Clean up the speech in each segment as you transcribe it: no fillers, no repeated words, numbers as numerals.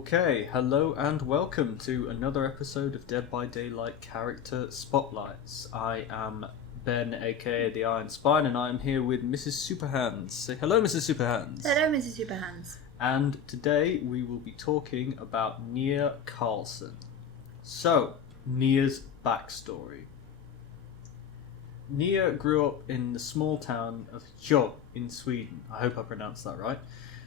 Okay, hello and welcome to another episode of Dead by Daylight Character Spotlights. I am Ben, aka the Iron Spine, and I am here with MrsSuperHands. Say hello, MrsSuperHands. Hello, MrsSuperHands. And today we will be talking about Nea Karlsson. So, Nea's backstory. Nea grew up in the small town of Jo in Sweden. I hope I pronounced that right.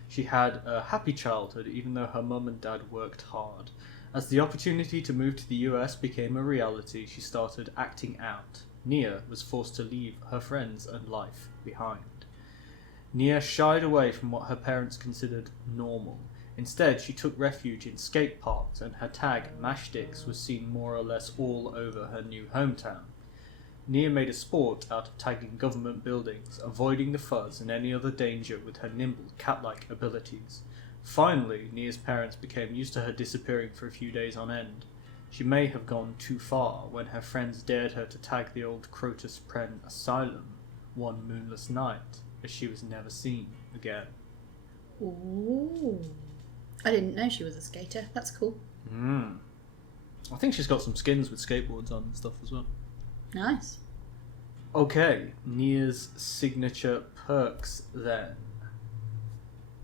She had a happy childhood even though her mum and dad worked hard. As the opportunity to move to the US became a reality, she started acting out. Nea was forced to leave her friends and life behind. Nea shied away from what her parents considered normal. Instead, she took refuge in skate parks, and her tag, Mashdicks, was seen more or less all over her new hometown. Nea made a sport out of tagging government buildings, avoiding the fuzz and any other danger with her nimble, cat-like abilities. Finally, Nea's parents became used to her disappearing for a few days on end. She may have gone too far when her friends dared her to tag the old Crotus Pren asylum one moonless night, as she was never seen again. Ooh. I didn't know she was a skater. That's cool. I think she's got some skins with skateboards on and stuff as well. Nice. Okay, Nea's signature perks then.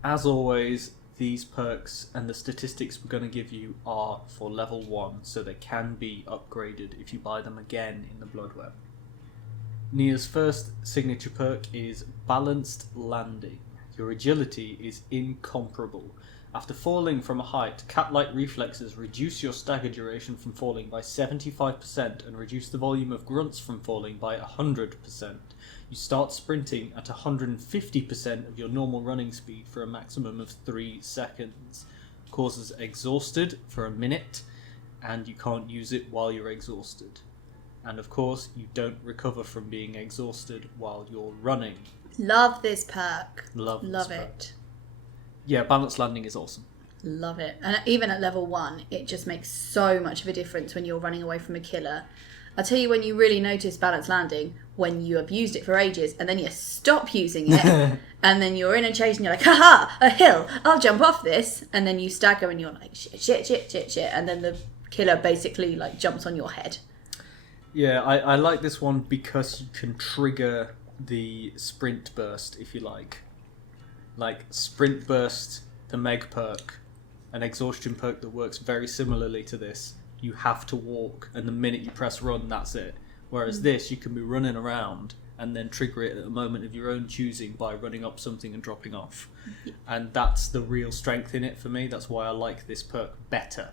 As always, these perks and the statistics we're going to give you are for level 1, so they can be upgraded if you buy them again in the Bloodweb. Nea's first signature perk is Balanced Landing. Your agility is incomparable. After falling from a height, cat-like reflexes reduce your stagger duration from falling by 75% and reduce the volume of grunts from falling by 100%. You start sprinting at 150% of your normal running speed for a maximum of 3 seconds. Causes exhausted for a minute, and you can't use it while you're exhausted. And of course, you don't recover from being exhausted while you're running. Love this perk. Love it. Perk. Yeah, Balanced Landing is awesome. Love it. And even at level 1, it just makes so much of a difference when you're running away from a killer. I'll tell you when you really notice Balanced Landing, when you have used it for ages and then you stop using it and then you're in a chase and you're like, haha, a hill, I'll jump off this, and then you stagger and you're like, shit, and then the killer basically like jumps on your head. Yeah, I like this one because you can trigger the sprint burst if you like. Like sprint burst, the Meg perk, an exhaustion perk that works very similarly to this. You have to walk, and the minute you press run, that's it. Whereas this, you can be running around and then trigger it at a moment of your own choosing by running up something and dropping off. Yeah. And that's the real strength in it for me. That's why I like this perk better.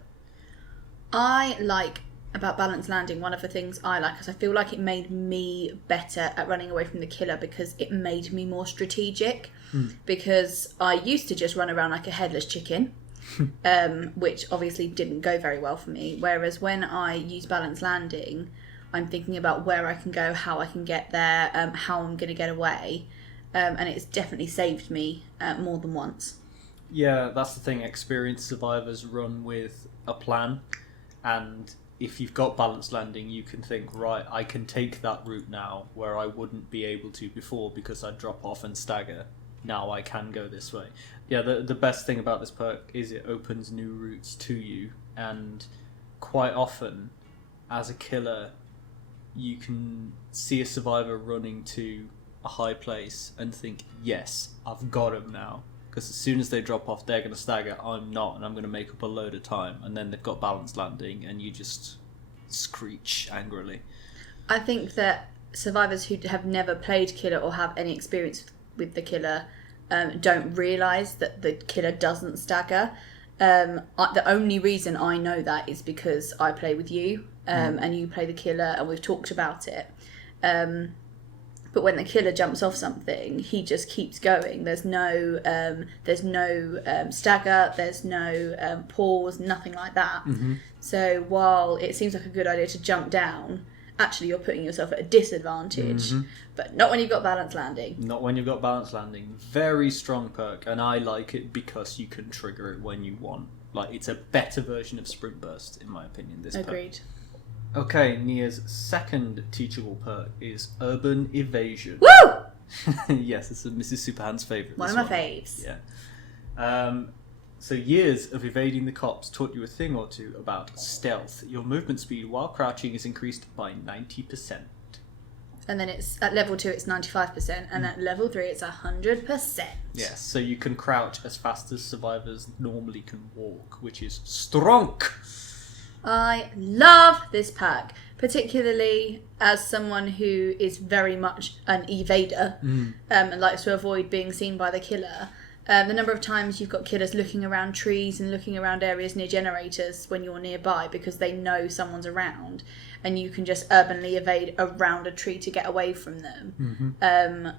I like about Balanced Landing, one of the things I like, because I feel like it made me better at running away from the killer because it made me more strategic. Because I used to just run around like a headless chicken, which obviously didn't go very well for me. Whereas when I use Balanced Landing, I'm thinking about where I can go, how I can get there, how I'm going to get away. And it's definitely saved me more than once. Yeah, that's the thing. Experienced survivors run with a plan, and if you've got Balanced Landing, you can think, right, I can take that route now where I wouldn't be able to before because I'd drop off and stagger. Now I can go this way. Yeah, the best thing about this perk is it opens new routes to you, and quite often, as a killer, you can see a survivor running to a high place and think, yes, I've got him now. Because as soon as they drop off, they're going to stagger, I'm not, and I'm going to make up a load of time. And then they've got Balanced Landing, and you just screech angrily. I think that survivors who have never played killer or have any experience with the killer don't realise that the killer doesn't stagger. The only reason I know that is because I play with you, and you play the killer, and we've talked about it. But when the killer jumps off something, he just keeps going. There's no stagger, there's no pause, nothing like that. So while it seems like a good idea to jump down, actually you're putting yourself at a disadvantage. But not when you've got Balanced Landing. Not when you've got Balanced Landing. Very strong perk, and I like it because you can trigger it when you want. Like, it's a better version of Sprint Burst, in my opinion, this Agreed. Perk. Okay, Nea's second teachable perk is Urban Evasion. Woo! Yes, it's a MrsSuperHands favourite. One of my faves. Yeah. So years of evading the cops taught you a thing or two about stealth. Your movement speed while crouching is increased by 90%. And then it's at level 2 it's 95%, and at level 3 it's 100%. Yes, so you can crouch as fast as survivors normally can walk, which is strong. I love this perk, particularly as someone who is very much an evader and likes to avoid being seen by the killer. The number of times you've got killers looking around trees and looking around areas near generators when you're nearby because they know someone's around, and you can just urbanly evade around a tree to get away from them.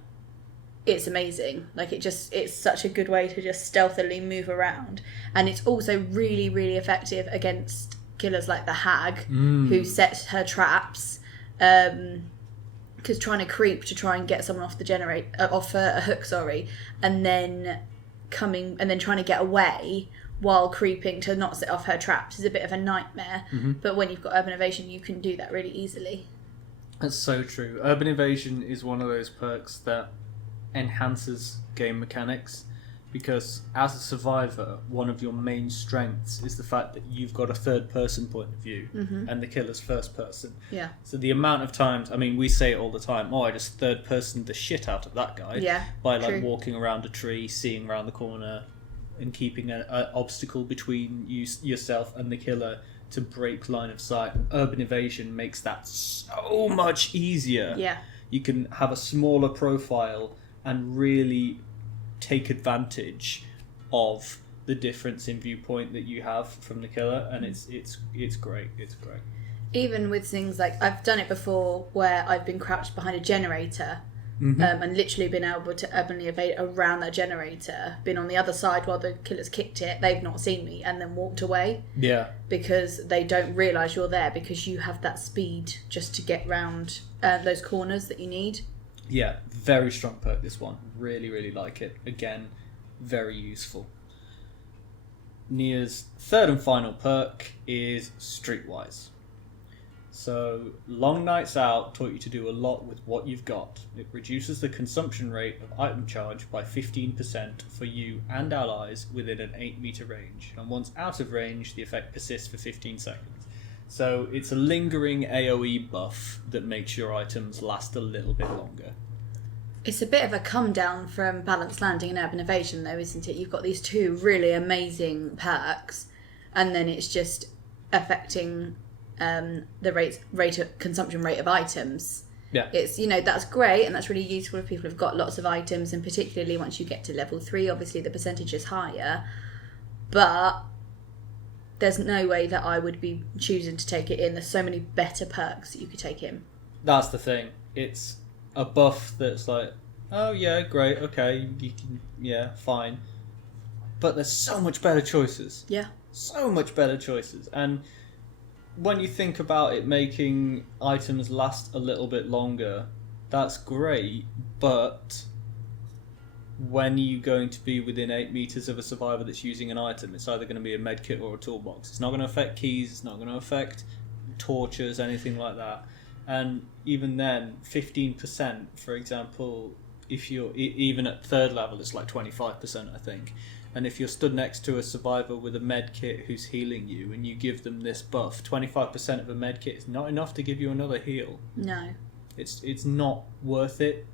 It's amazing. Like, it's such a good way to just stealthily move around. And it's also really, really effective against killers like the hag, who sets her traps, because trying to creep to try and get someone off the off a hook, and then trying to get away while creeping to not set off her traps is a bit of a nightmare. But when you've got urban evasion, you can do that really easily. That's so true. Urban evasion is one of those perks that enhances game mechanics, because as a survivor, one of your main strengths is the fact that you've got a third person point of view and the killer's first person. Yeah. So the amount of times, I mean, we say it all the time, I just third person the shit out of that guy by like walking around a tree, seeing around the corner and keeping an obstacle between yourself and the killer to break line of sight. Urban evasion makes that so much easier. Yeah. You can have a smaller profile and really take advantage of the difference in viewpoint that you have from the killer, and it's great. It's great. Even with things like, I've done it before where I've been crouched behind a generator and literally been able to urbanly evade around that generator, been on the other side while the killer's kicked it, they've not seen me, and then walked away. Yeah. Because they don't realise you're there, because you have that speed just to get round those corners that you need. Yeah, very strong perk, this one. Really, really like it. Again, very useful. Nea's third and final perk is Streetwise. So, Long Nights Out taught you to do a lot with what you've got. It reduces the consumption rate of item charge by 15% for you and allies within an 8-meter range. And once out of range, the effect persists for 15 seconds. So it's a lingering AoE buff that makes your items last a little bit longer. It's a bit of a come down from Balanced Landing and Urban Evasion, though, isn't it? You've got these two really amazing perks, and then it's just affecting the consumption rate of items. Yeah. It's, that's great, and that's really useful if people have got lots of items, and particularly once you get to level 3, obviously the percentage is higher. But there's no way that I would be choosing to take it in. There's so many better perks that you could take in. That's the thing. It's a buff that's like, oh yeah, great, okay, you can, yeah, fine. But there's so much better choices. Yeah. So much better choices. And when you think about it making items last a little bit longer, that's great, but when are you going to be within 8 meters of a survivor that's using an item? It's either going to be a medkit or a toolbox. It's not going to affect keys, it's not going to affect torches, anything like that. And even then, 15%, for example, if you're even at third level, it's like 25%, I think. And if you're stood next to a survivor with a medkit who's healing you and you give them this buff, 25% of a medkit is not enough to give you another heal. No. It's not worth it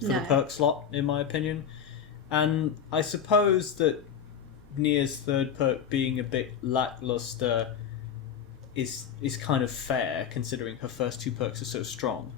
for the perk slot, in my opinion. And I suppose that Nea's third perk being a bit lackluster is kind of fair, considering her first two perks are so strong.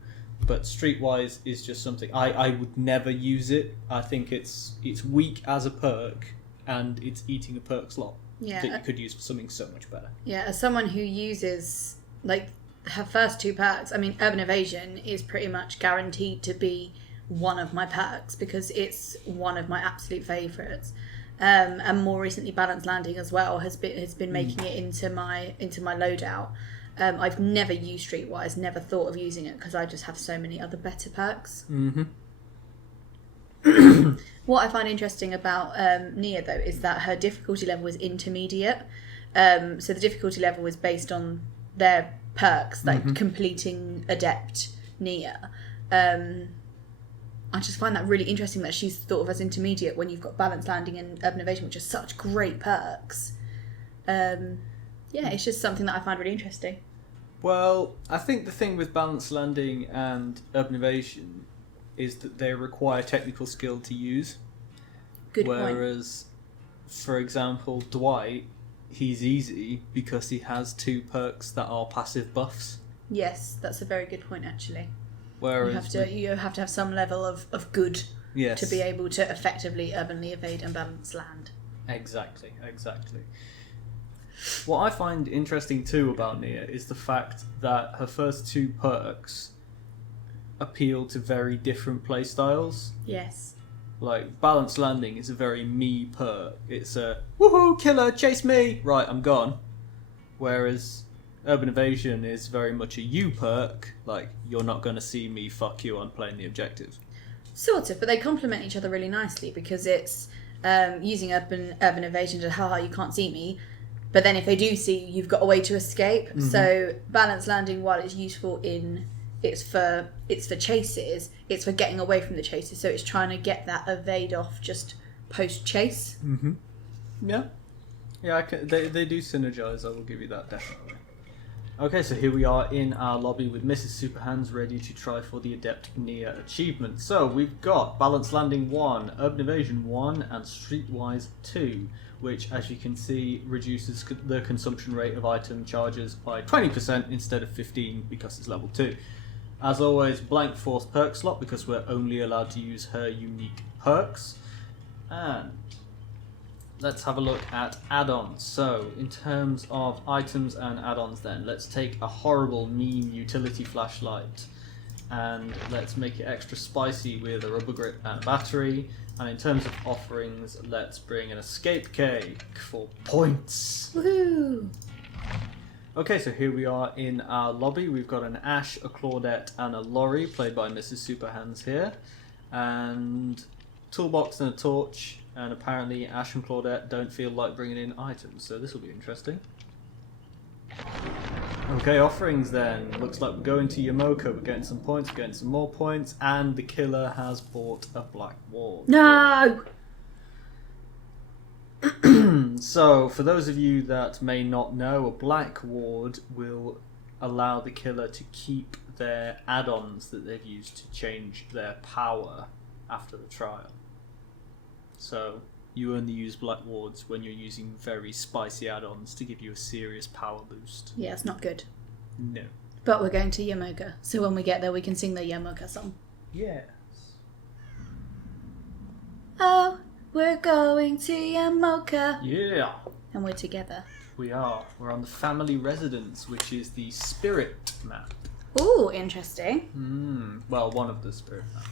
But Streetwise is just something I would never use it. I think it's weak as a perk, and it's eating a perk slot that you could use for something so much better. Yeah, as someone who uses like her first two perks, I mean, Urban Evasion is pretty much guaranteed to be one of my perks because it's one of my absolute favourites. And more recently, Balanced Landing as well has been making it into my loadout. I've never used Streetwise, never thought of using it because I just have so many other better perks. Mm-hmm. What I find interesting about Nea, though, is that her difficulty level is intermediate. So the difficulty level is based on their perks, like completing Adept Nea. I just find that really interesting that she's thought of as intermediate when you've got Balanced Landing and Urban Evasion, which are such great perks. It's just something that I find really interesting. Well, I think the thing with Balanced Landing and Urban Evasion is that they require technical skill to use. Good point. Whereas, for example, Dwight, he's easy because he has 2 perks that are passive buffs. Yes, that's a very good point, actually. Whereas you have to have some level of good yes. to be able to effectively urbanly evade and balance land. Exactly. What I find interesting too about Nea is the fact that her first 2 perks appeal to very different playstyles. Yes. Like, Balanced Landing is a very me perk. It's a, woohoo, killer, chase me! Right, I'm gone. Whereas Urban Evasion is very much a you perk. Like, you're not going to see me, fuck you, I'm playing the objective. Sort of, but they complement each other really nicely because it's using urban evasion to, haha, you can't see me. But then if they do see you, you've got a way to escape. Mm-hmm. So Balanced Landing, while it's useful it's for chases, it's for getting away from the chases. So it's trying to get that evade off just post-chase. Mm-hmm. Yeah. Yeah, they do synergize, I will give you that, definitely. Okay, so here we are in our lobby with MrsSuperHands ready to try for the Adept Nea achievement. So we've got Balanced Landing 1, Urban Evasion 1, and Streetwise 2, which, as you can see, reduces the consumption rate of item charges by 20% instead of 15% because it's level 2. As always, blank force perk slot because we're only allowed to use her unique perks. And let's have a look at add-ons. So, in terms of items and add-ons then, let's take a horrible, mean utility flashlight and let's make it extra spicy with a rubber grip and a battery. And in terms of offerings, let's bring an escape cake for points. Woohoo! Okay, so here we are in our lobby. We've got an Ash, a Claudette, and a Laurie, played by MrsSuperHands here. And toolbox and a torch. And apparently Ash and Claudette don't feel like bringing in items, so this will be interesting. Okay, offerings then. Looks like we're going to Yamoka. We're getting some points, we're getting some more points, and the killer has bought a black ward. No! So, for those of you that may not know, a black ward will allow the killer to keep their add-ons that they've used to change their power after the trial. So, you only use black wards when you're using very spicy add-ons to give you a serious power boost. Yeah, it's not good. No. But we're going to Yamoka, so when we get there we can sing the Yamoka song. Yes. Oh, we're going to Yamoka. Yeah. And we're together. We are. We're on the family residence, which is the spirit map. Ooh, interesting. Well, one of the spirit maps.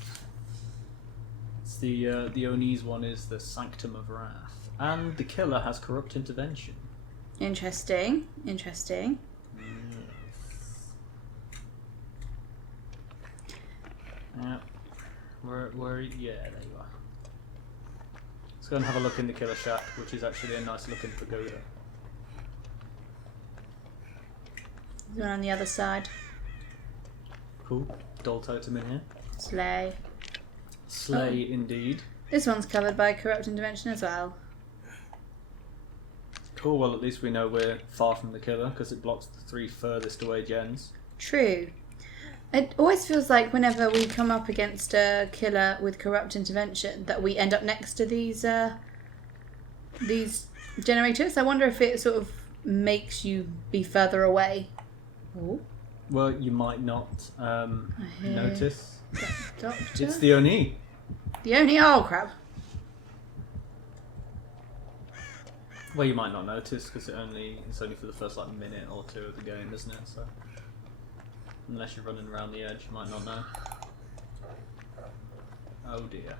The Oni's one is the Sanctum of Wrath. And the killer has Corrupt Intervention. Interesting. Yeah. Yeah, there you are. Let's go and have a look in the killer shack, which is actually a nice looking pagoda. One on the other side. Cool. Doll totem in here. Slay. Slay, indeed. This one's covered by Corrupt Intervention as well. Cool, well at least we know we're far from the killer, because it blocks the 3 furthest away gens. True. It always feels like whenever we come up against a killer with Corrupt Intervention that we end up next to these generators. I wonder if it sort of makes you be further away. Ooh. Well, you might not notice. Doctor? It's the Oni. The Oni? Oh, crap. Well, you might not notice because it's only for the first minute or 2 of the game, isn't it? So unless you're running around the edge, you might not know. Oh dear.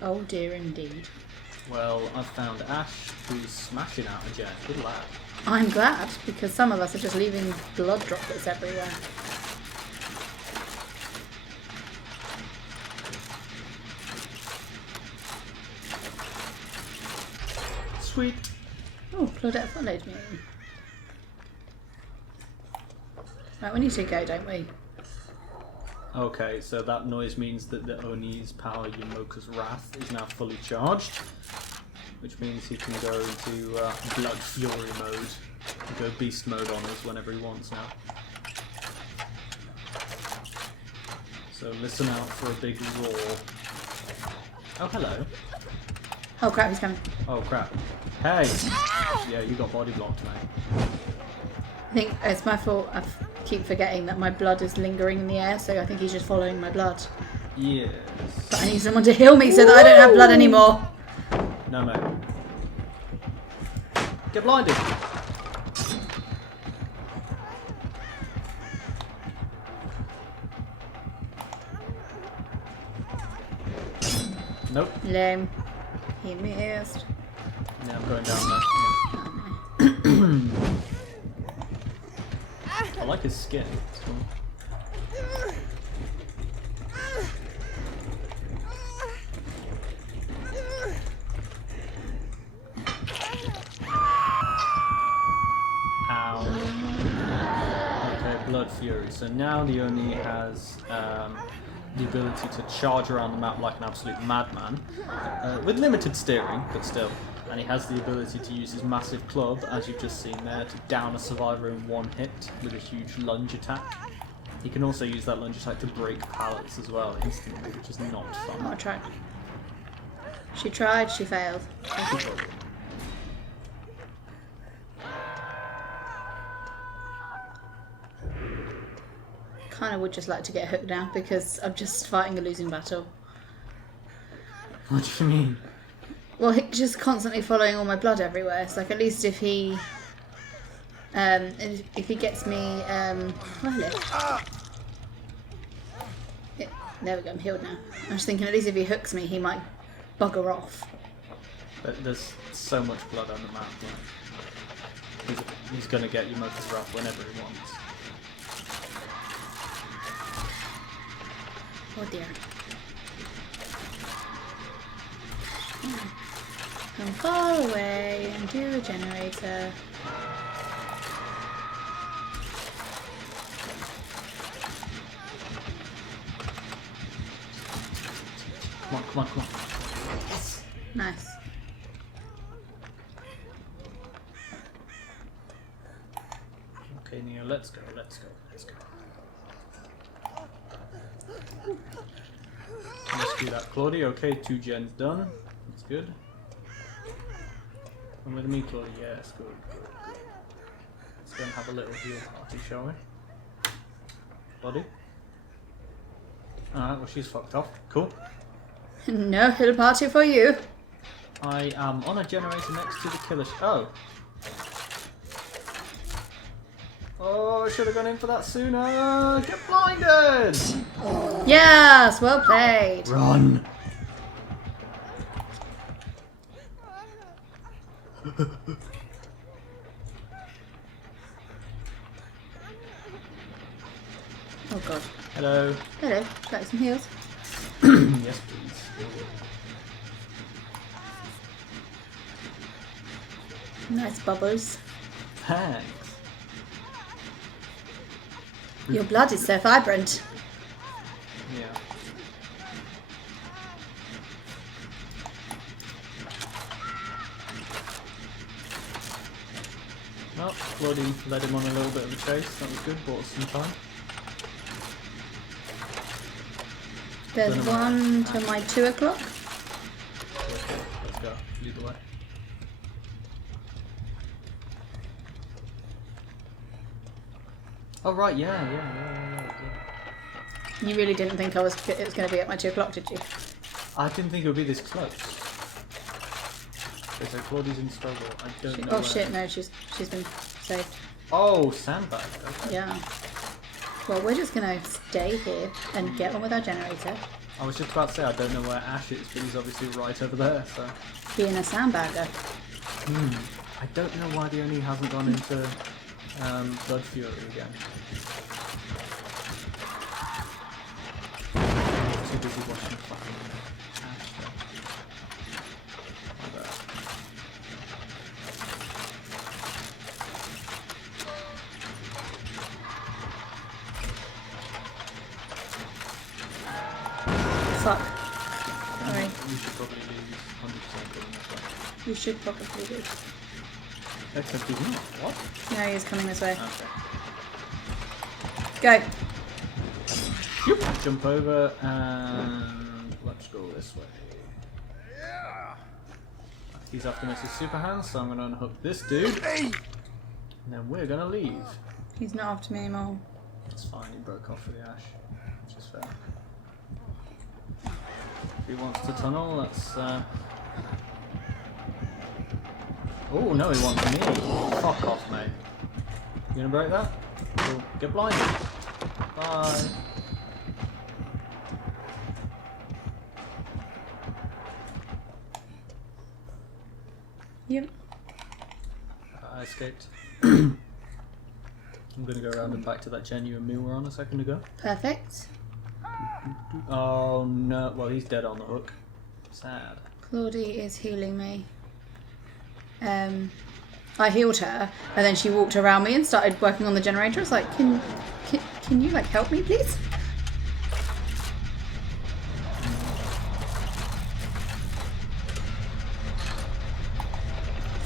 Oh dear, indeed. Well, I've found Ash, who's smashing out a gen. Good lad. I'm glad, because some of us are just leaving blood droplets everywhere. Sweet. Oh, Claudette followed me. Right, we need to go, don't we? Okay, so that noise means that the Oni's power, Yamoka's Wrath, is now fully charged, which means he can go into Blood Fury mode, and go Beast mode on us whenever he wants now. So listen out for a big roar. Oh, hello. Oh crap, he's coming. Oh, crap. Hey! Yeah, you got body blocked, mate. I think it's my fault. I keep forgetting that my blood is lingering in the air, so I think he's just following my blood. Yes. But I need someone to heal me so that I don't have blood anymore. No, mate. Get blinded! Nope. Lame. He missed. Yeah, I'm going down there. I like his skin. It's cool. Ow. Okay, Blood Fury. So now the Oni has the ability to charge around the map like an absolute madman, with limited steering, but still. And he has the ability to use his massive club, as you've just seen there, to down a survivor in one hit with a huge lunge attack. He can also use that lunge attack to break pallets as well, instantly, which is not Oh, fun. I tried. She tried, she failed. Kind of would just like to get hooked now because I'm just fighting a losing battle. What do you mean? Well, he's just constantly following all my blood everywhere. It's like at least if he gets me, oh, hello. Yeah, there we go. I'm healed now. I was thinking at least if he hooks me, he might bugger off. But there's so much blood on the map. Yeah. He's going to get Yamoka's Wrath whenever he wants. Oh dear. Come far away and do a generator. Come on, come on, come on. Nice. Okay, Neo, let's go, let's go, let's go. Let's do that, Claudia. Okay, 2 gens done. That's good. Come with me, Claudia. Yes, good, good, good. Let's go and have a little heal party, shall we? Claudia? Alright, well, she's fucked off. Cool. No hill party for you. I am on a generator next to the killer. Oh! Oh, I should have gone in for that sooner! Get blinded! Yes, well played. Run! Oh god. Hello. Hello, would you like some heals? Yes, please. Nice bubbles. Thanks. Your blood is so vibrant. Yeah. Well, Claudie led him on a little bit of a chase. That was good. Bought us some time. There's one to my 2 o'clock. Okay, let's go. Lead the way. Oh right, yeah. You really didn't think it was going to be at my 2 o'clock, did you? I didn't think it would be this close. Okay, so Claudie's in struggle. I don't know. Oh where. shit! No, she's been saved. Oh, sandbag. Okay. Yeah. Well, we're just gonna stay here and get on with our generator. I was just about to say I don't know where Ash is, but he's obviously right over there. So. Being a sandbagger. I don't know why the Oni hasn't gone into Blood Fury again. I'm too busy watching fucking Ash though. Like that. We should probably lose 100% going this way. We should probably do. Except he's not. What? No, he's coming this way. Okay. Go. Yep. Jump over and let's go this way. He's after MrsSuperHands, so I'm going to unhook this dude. And then we're going to leave. He's not after me anymore. That's fine, he broke off for the ash. Which is fair. If he wants to tunnel, that's... Oh, no, he wants me. Fuck off, mate. You going to break that? We'll get blinded. Bye. Yep. I escaped. I'm going to go around and back to that genuine meal we were on a second ago. Perfect. Oh no, well he's dead on the hook. Sad. Claudie is healing me. I healed her, and then she walked around me and started working on the generator. I was like, can you like help me, please?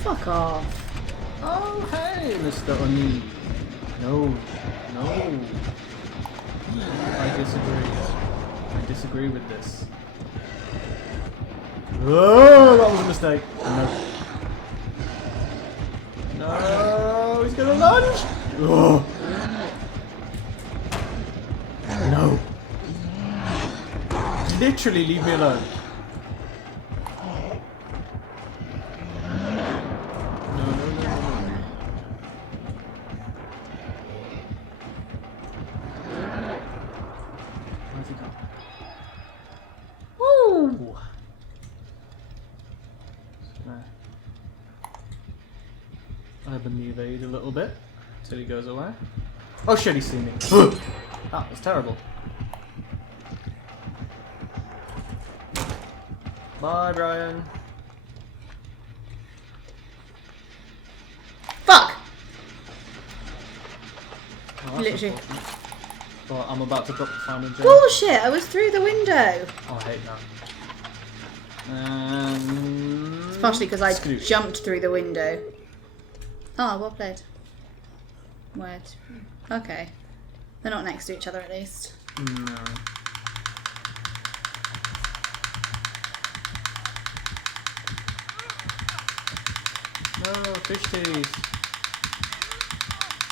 Fuck off. Oh hey, Mr. Oni. No, no. I disagree. I disagree with this. Oh, that was a mistake. No. No, he's gonna lunge. Oh. No. Literally leave me alone. Where's he gone? Woo! There. Urban evade a little bit till he goes away. Oh shit, he's seen me. That was terrible. Bye, Brian. Fuck! Oh, that's Literally. unfortunate. Well, I'm about to drop the final gem. Bullshit! I was through the window. Oh, I hate that. It's partially because I Skadoosh. jumped through the window. Oh, well played. Word. Okay. They're not next to each other at least. No. No, fish teeth.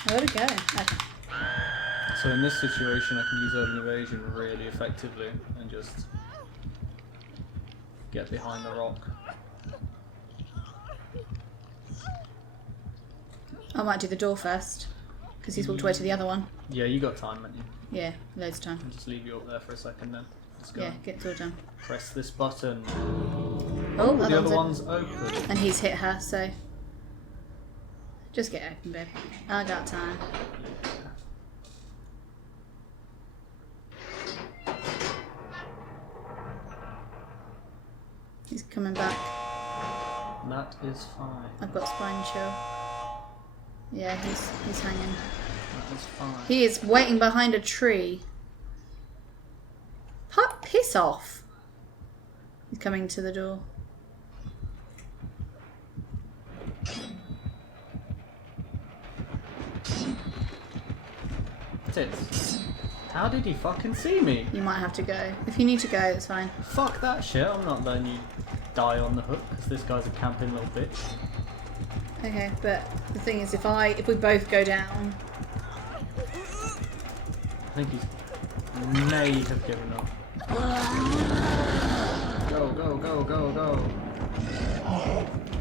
Where'd it go? Okay. So in this situation, I can use urban evasion really effectively and just get behind the rock. I might do the door first, because he's walked away to the other one. Yeah, you got time, haven't you? Yeah, loads of time. I'll just leave you up there for a second then. Just go Yeah, and get the door done. press this button. Oh, The that other one's one's open. And he's hit her, so... Just get open, babe. I got time. He's coming back. That is fine. I've got spine chill. Yeah, he's hanging. That is fine. He is waiting behind a tree. Piss off. He's coming to the door. Tits. How did he fucking see me? You might have to go. If you need to go, it's fine. Fuck that shit. I'm not letting you die on the hook because this guy's a camping little bitch. Okay, but the thing is, if we both go down, I think he's may have given up. Go, go, go, go, go.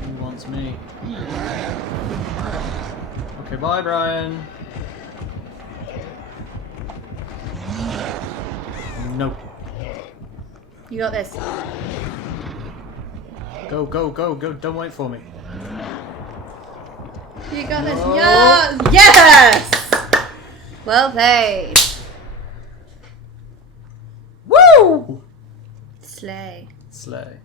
He wants me. Okay, bye, Brian. Nope. you got this. Go, go, go, go. Don't wait for me. You got this. No. Yeah. Yes! Well played. Woo! Slay. Slay.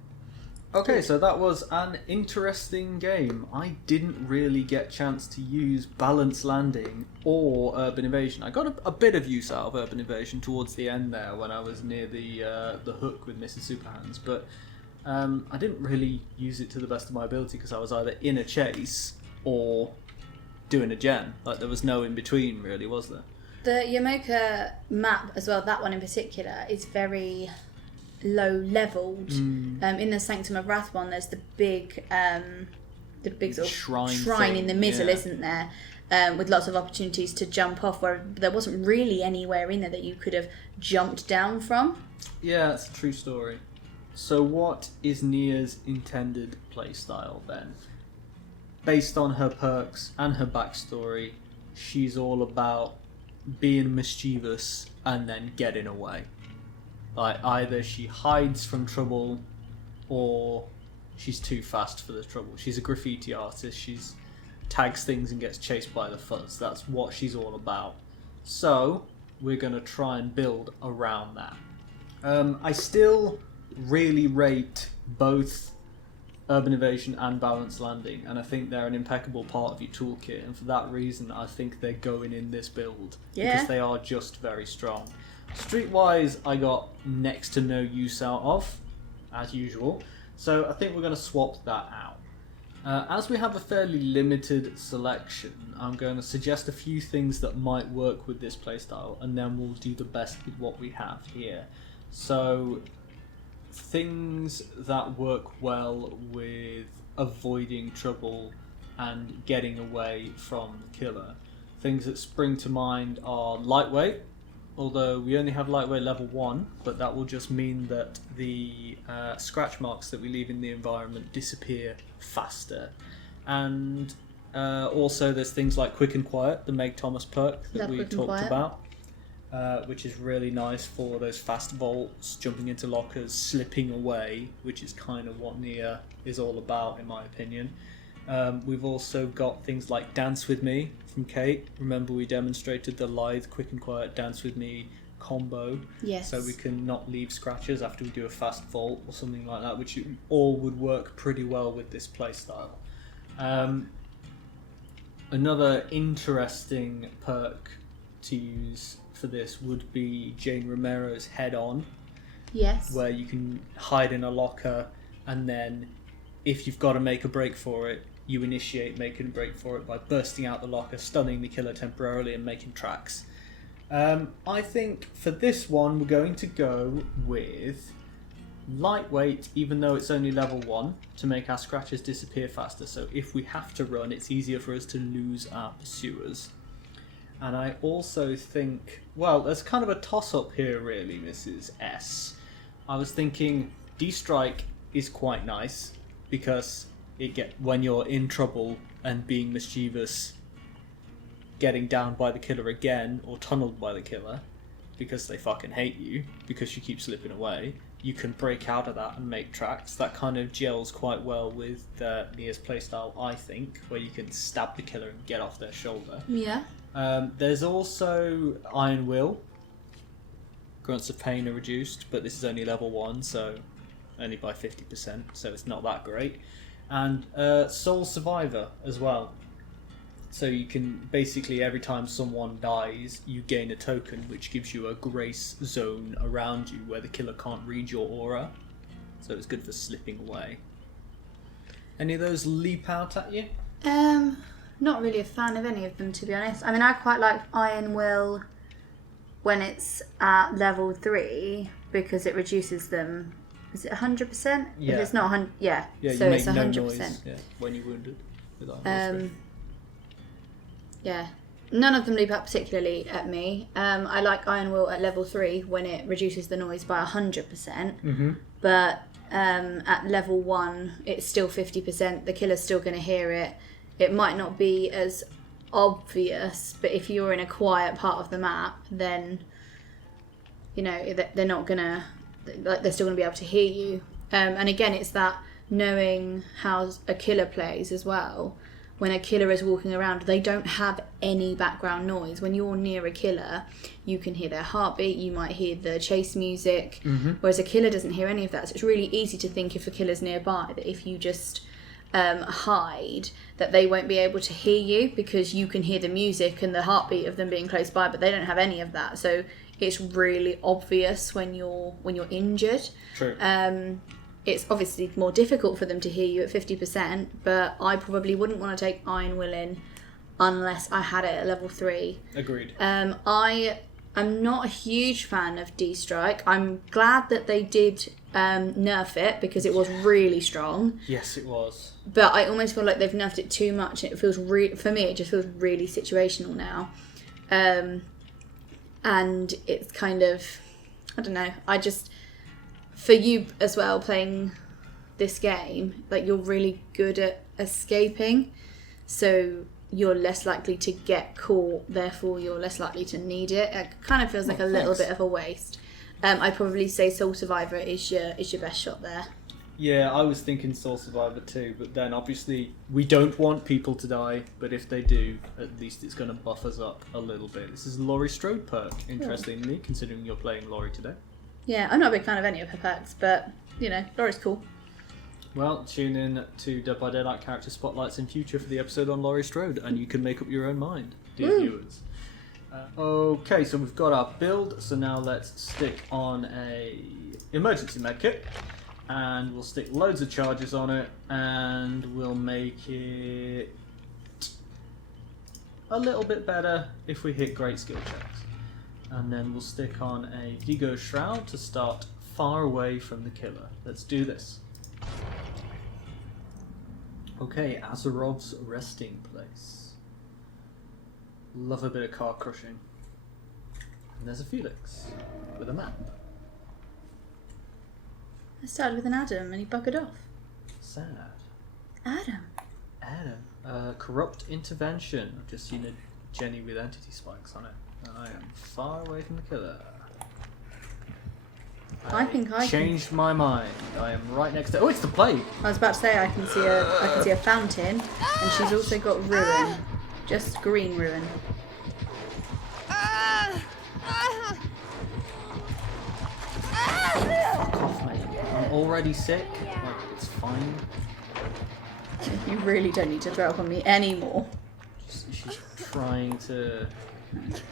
Okay, so that was an interesting game. I didn't really get a chance to use Balance Landing or Urban Evasion. I got a bit of use out of Urban Evasion towards the end there when I was near the hook with MrsSuperHands, but I didn't really use it to the best of my ability because I was either in a chase or doing a gen. Like, there was no in between, really, was there? The Yamoka map as well, that one in particular, is very low leveled. In the Sanctum of Wrath one, there's the big sort of shrine in the middle, isn't there? With lots of opportunities to jump off, where there wasn't really anywhere in there that you could have jumped down from. Yeah, it's a true story. So what is Nea's intended playstyle then? Based on her perks and her backstory, she's all about being mischievous and then getting away. Like, either she hides from trouble or she's too fast for the trouble. She's a graffiti artist. She's tags things and gets chased by the fuzz. That's what she's all about. So we're going to try and build around that. I still really rate both Urban Evasion and Balanced Landing, and I think they're an impeccable part of your toolkit, and for that reason I think they're going in this build, because they are just very strong. Streetwise, I got next to no use out of, as usual, so I think we're going to swap that out. As we have a fairly limited selection, I'm going to suggest a few things that might work with this playstyle, and then we'll do the best with what we have here. So, things that work well with avoiding trouble and getting away from the killer. Things that spring to mind are lightweight, although we only have lightweight level 1, but that will just mean that the scratch marks that we leave in the environment disappear faster. And also there's things like Quick and Quiet, the Meg Thomas perk that we talked about, which is really nice for those fast vaults, jumping into lockers, slipping away, which is kind of what Nea is all about, in my opinion. We've also got things like Dance With Me from Kate. Remember, we demonstrated the Lithe Quick and Quiet Dance With Me combo. Yes. So we can not leave scratches after we do a fast vault or something like that, which all would work pretty well with this playstyle. Another interesting perk to use for this would be Jane Romero's Head On. Yes. Where you can hide in a locker, and then if you've got to make a break for it, you initiate making a break for it by bursting out the locker, stunning the killer temporarily, and making tracks. I think for this one we're going to go with lightweight, even though it's only level 1, to make our scratches disappear faster. So if we have to run, it's easier for us to lose our pursuers. And I also think, well, there's kind of a toss-up here really, Mrs. S. I was thinking D-Strike is quite nice, because when you're in trouble and being mischievous, getting down by the killer again, or tunneled by the killer, because they fucking hate you, because you keep slipping away, you can break out of that and make tracks. That kind of gels quite well with Nea's playstyle, I think, where you can stab the killer and get off their shoulder. Yeah. There's also Iron Will. Grunts of Pain are reduced, but this is only level 1, so only by 50%, so it's not that great. And Soul Survivor as well. So you can basically, every time someone dies, you gain a token which gives you a grace zone around you where the killer can't read your aura. So it's good for slipping away. Any of those leap out at you? Not really a fan of any of them, to be honest. I mean, I quite like Iron Will when it's at level 3, because it reduces them. Is it 100%? Yeah. If it's not 100%, yeah. Yeah, so you make it's 100%. no noise when you're wounded. With Iron Will 3. Yeah. None of them leap up particularly at me. I like Iron Will at level 3 when it reduces the noise by 100%. Mm-hmm. But at level 1, it's still 50%. The killer's still going to hear it. It might not be as obvious, but if you're in a quiet part of the map, then, you know, they're not going to, like, they're still going to be able to hear you. And again, it's that knowing how a killer plays as well. When a killer is walking around, they don't have any background noise. When you're near a killer, you can hear their heartbeat, you might hear the chase music, whereas a killer doesn't hear any of that. So it's really easy to think if a killer's nearby, that if you just hide, that they won't be able to hear you, because you can hear the music and the heartbeat of them being close by, but they don't have any of that. So it's really obvious when you're injured. True. it's obviously more difficult for them to hear you at 50%, but I probably wouldn't want to take Iron Will in unless I had it at level 3. Agreed. I'm not a huge fan of D-Strike. I'm glad that they did nerf it because it was really strong. Yes, it was. But I almost feel like they've nerfed it too much. It feels for me, it just feels really situational now. And it's kind of, I don't know, for you as well playing this game, like you're really good at escaping. So you're less likely to get caught, therefore you're less likely to need it. It kind of feels like a little bit of a waste. I'd probably say Soul Survivor is your best shot there. Yeah, I was thinking Soul Survivor too, but then obviously we don't want people to die, but if they do, at least it's going to buff us up a little bit. This is Laurie Strode perk, interestingly, considering you're playing Laurie today. Yeah, I'm not a big fan of any of her perks, but, you know, Laurie's cool. Well, tune in to Dead by Daylight character spotlights in future for the episode on Laurie Strode, and you can make up your own mind, dear viewers. Okay, so we've got our build, so now let's stick on a emergency medkit, and we'll stick loads of charges on it, and we'll make it a little bit better if we hit great skill checks. And then we'll stick on a Vigo Shroud to start far away from the killer. Let's do this. Okay, Azarov's resting place. Love a bit of car crushing. And there's a Felix with a map. I started with an Adam and he buggered off. Sad. Adam. Corrupt intervention. I've just seen a Jenny with entity spikes on it. I am far away from the killer. I think I changed my mind. I am right next to. Oh, it's the plague. I was about to say I can see a fountain, and she's also got ruin, just green ruin. Fuck off, mate. I'm already sick. Like, it's fine. You really don't need to throw up on me anymore. She's trying to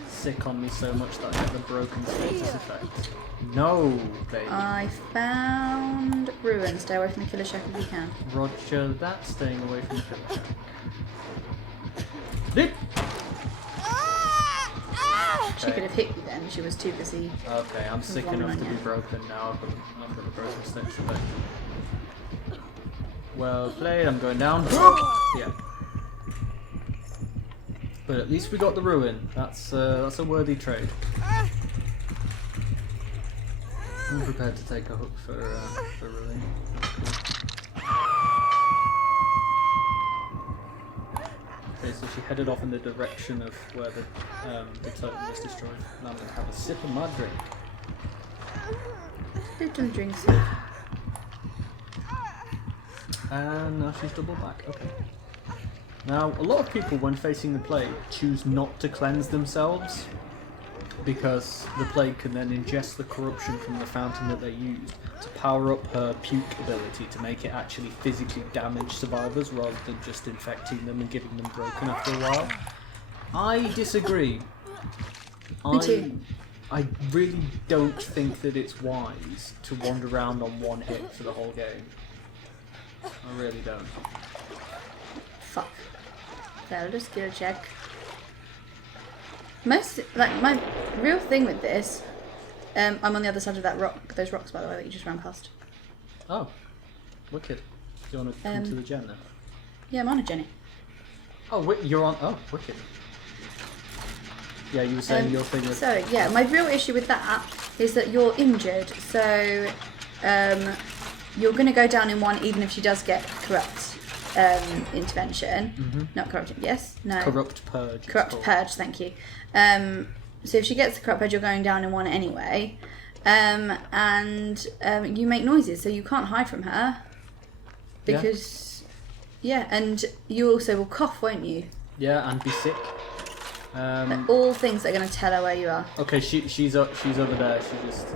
sick on me so much that I get the broken status effect. No, baby. I found ruin. Stay away from the killer shack if you can. Roger that, staying away from the killer shack. Dip! She could have hit you then. She was too busy. Okay, I'm sick enough to be broken now. I've got a broken status effect. Well played, I'm going down. Yeah. But at least we got the ruin. That's a worthy trade. I'm prepared to take a hook for ruin. Okay, so she headed off in the direction of where the totem was destroyed. And I'm going to have a sip of my drink. Little drinks. And now she's double back. Okay. Now, a lot of people, when facing the plague, choose not to cleanse themselves because the plague can then ingest the corruption from the fountain that they used to power up her puke ability to make it actually physically damage survivors rather than just infecting them and getting them broken after a while. I disagree. Me too. I really don't think that it's wise to wander around on one hit for the whole game. I really don't. Fuck. Failed a skill check. My real thing with this, I'm on the other side of that rock, those rocks by the way that you just ran past. Oh, wicked. Do you want to come to the gen then? Yeah, I'm on a Jenny. Oh, you're on. Oh, wicked. Yeah, you were saying your thing was. So yeah, my real issue with that is that you're injured, so you're going to go down in one even if she does get corrupt intervention. Mm-hmm. Not corrupt, yes? No. Corrupt purge. Corrupt purge, thank you. So if she gets the corrupt purge, you're going down in one anyway. And you make noises, so you can't hide from her. Because, yeah, and you also will cough, won't you? Yeah, and be sick. All things that are going to tell her where you are. Okay, she's over there. She just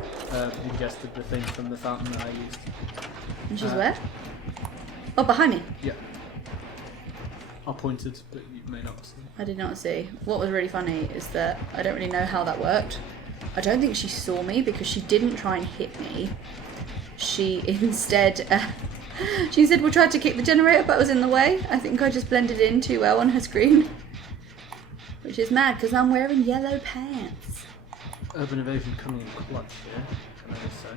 ingested the thing from the fountain that I used. And she's where? Oh, behind me. Yeah. I pointed, but you may not see. I did not see. What was really funny is that I don't really know how that worked. I don't think she saw me because she didn't try and hit me. she instead she said we tried to kick the generator but it was in the way. I think I just blended in too well on her screen, which is mad because I'm wearing yellow pants. Urban Evasion coming in clutch here, can I just say.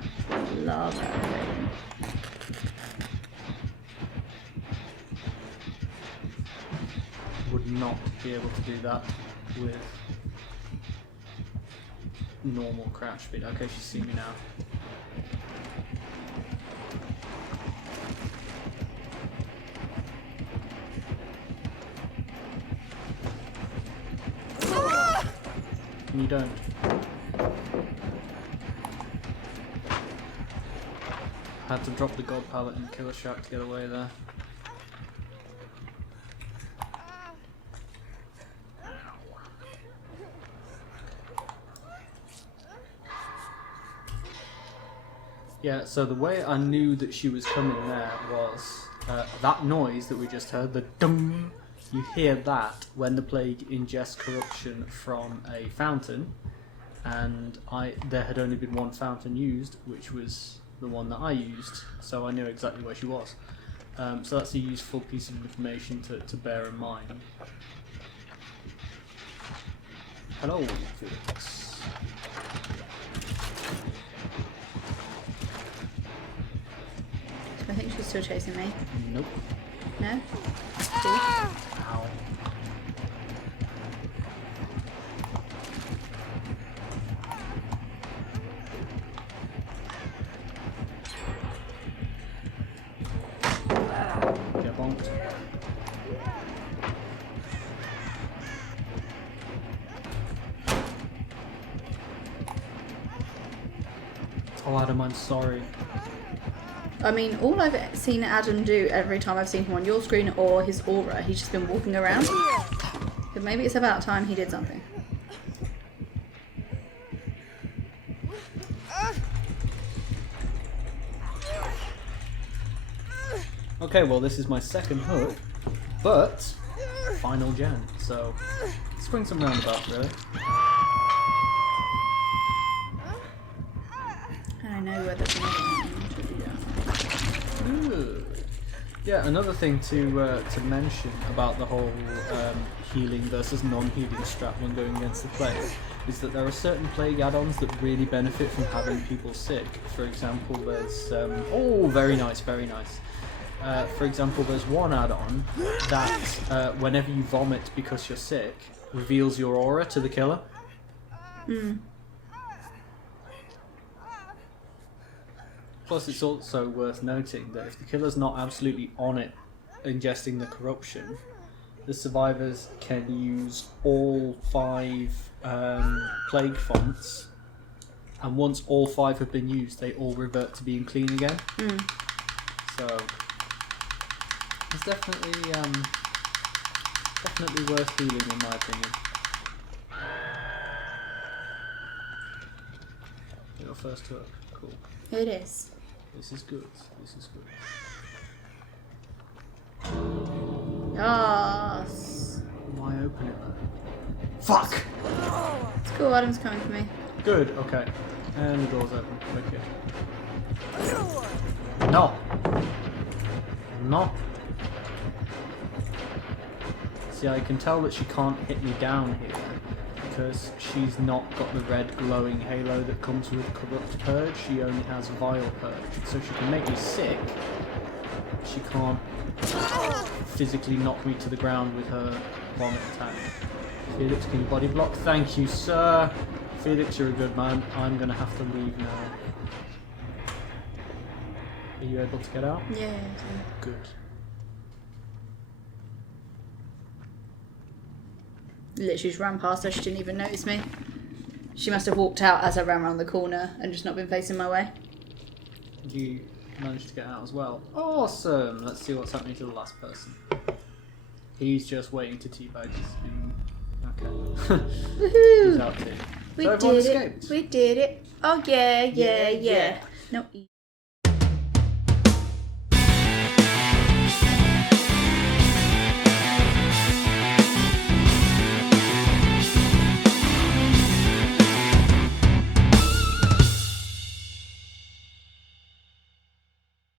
Love Urban. Would not be able to do that with normal crouch speed. Okay, she's seen me now. And you don't. Had to drop the gold pallet and kill a shark to get away there. Yeah, so the way I knew that she was coming there was that noise that we just heard, the dum. You hear that when the plague ingests corruption from a fountain, and there had only been one fountain used, which was the one that I used, so I knew exactly where she was. So that's a useful piece of information to bear in mind. Hello, Felix. I think she's still chasing me. Nope. No? Cool. Ow. Get bonked. Oh, Adam, I'm sorry. I mean, all I've seen Adam do every time I've seen him on your screen or his aura, he's just been walking around. But maybe it's about time he did something. Okay, well, this is my second hook, but final gen, so swing some roundabouts, really. And I know where there's another one. Good. Yeah, another thing to mention about the whole healing versus non-healing strat when going against the plague is that there are certain plague add-ons that really benefit from having people sick. For example, there's oh, very nice, very nice. For example, there's one add-on that whenever you vomit because you're sick, reveals your aura to the killer. Hmm. Plus, it's also worth noting that if the killer's not absolutely on it, ingesting the corruption, the survivors can use all 5 plague fonts, and once all 5 have been used, they all revert to being clean again. So, it's definitely worth healing, in my opinion. Your first hook, cool. It is. This is good. This is good. Yes. Why open it though? Fuck! It's cool, Adam's coming for me. Good, okay. And the door's open. Okay. No! No! See, I can tell that she can't hit me down here because she's not got the red glowing halo that comes with Corrupt Purge. She only has Vile Purge. So she can make me sick. She can't physically knock me to the ground with her vomit attack. Felix, can you body block? Thank you, sir. Felix, you're a good man. I'm gonna have to leave now. Are you able to get out? Yeah. Good. Literally just ran past her, she didn't even notice me. She must have walked out as I ran around the corner and just not been facing my way. You managed to get out as well. Awesome! Let's see what's happening to the last person. He's just waiting to teabag his spoon. Okay. Woohoo! He's out too. We So everyone did escaped. it. We did it. Oh yeah. Yeah. No.